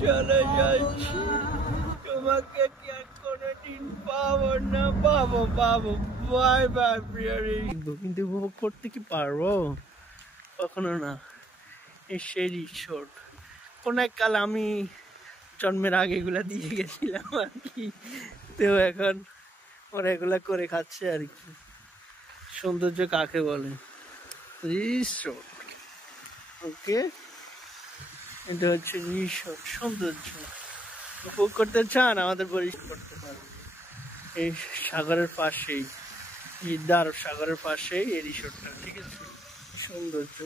চলে যাচ্ছি, তোমাকে কি আর কোনোদিন পাবো না। পাবো পাবো, বাই বাই প্রিয়ারি। কিন্তু উপভোগ করতে কি পারবো? কখনো না। এই সেই রিসোর্ট কোন এক কাল আমি জন্মের আগে এগুলা দিয়ে গেছিলাম আর কি, তো এখন ওরা এগুলা করে খাচ্ছে আর কি। সৌন্দর্য কাকে বলে? রিসোর্ট। ওকে, এটা হচ্ছে রিসোর্ট। সৌন্দর্য উপভোগ করতে চান আমাদের পরিষ্কার করতে পারেন। এই সাগরের পাশেই, জিদ্দার সাগরের পাশেই এই রিসোর্টটা, ঠিক আছে? সৌন্দর্য।